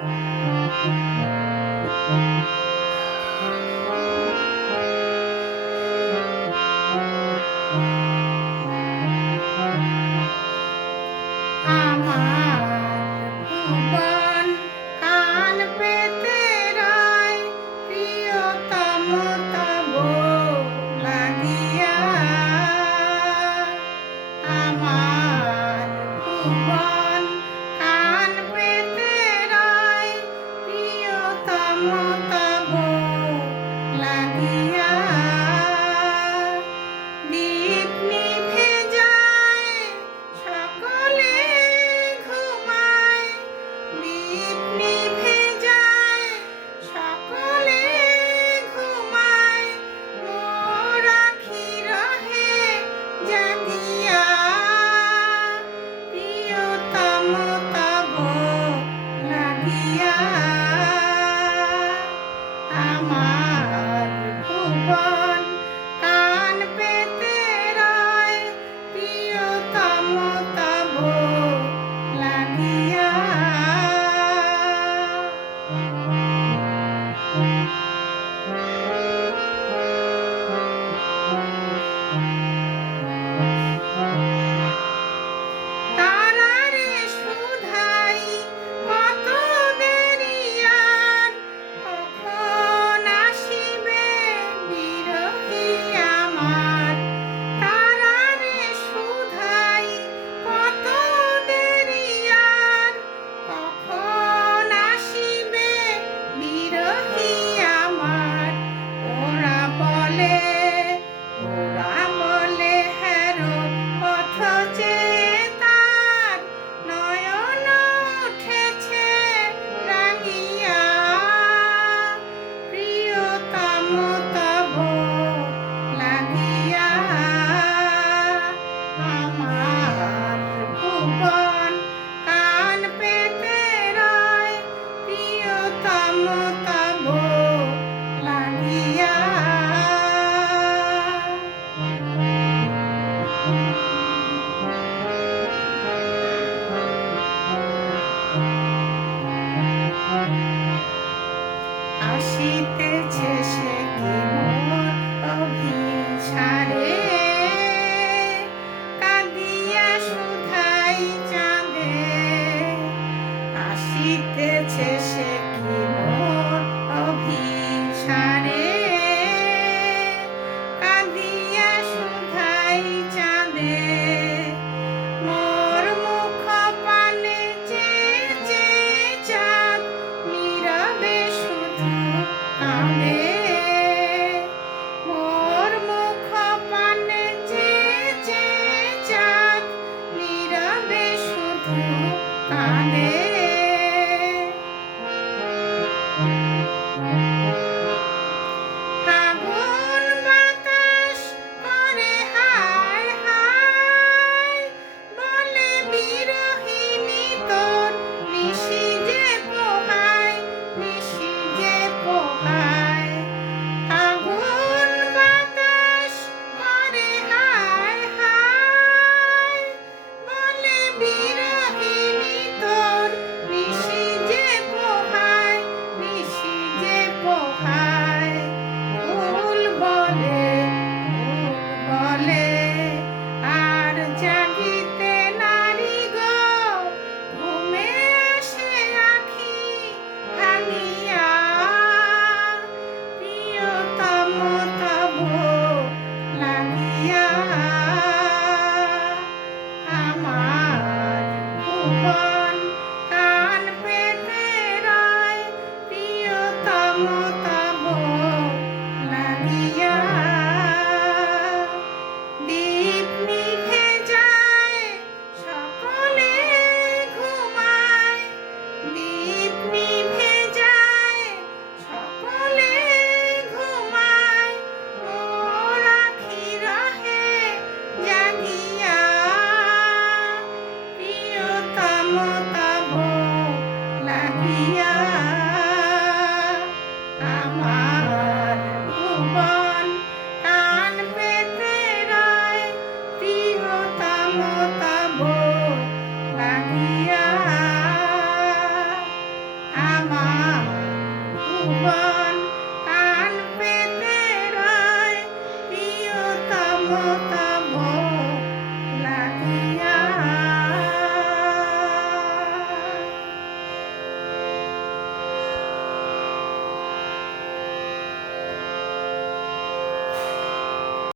Müzik যৌবন কান পেতে রয় প্রিয়তম তব লাগিয়া। আসিতেছে Amen. 花。মমতা ভো লাগিয়া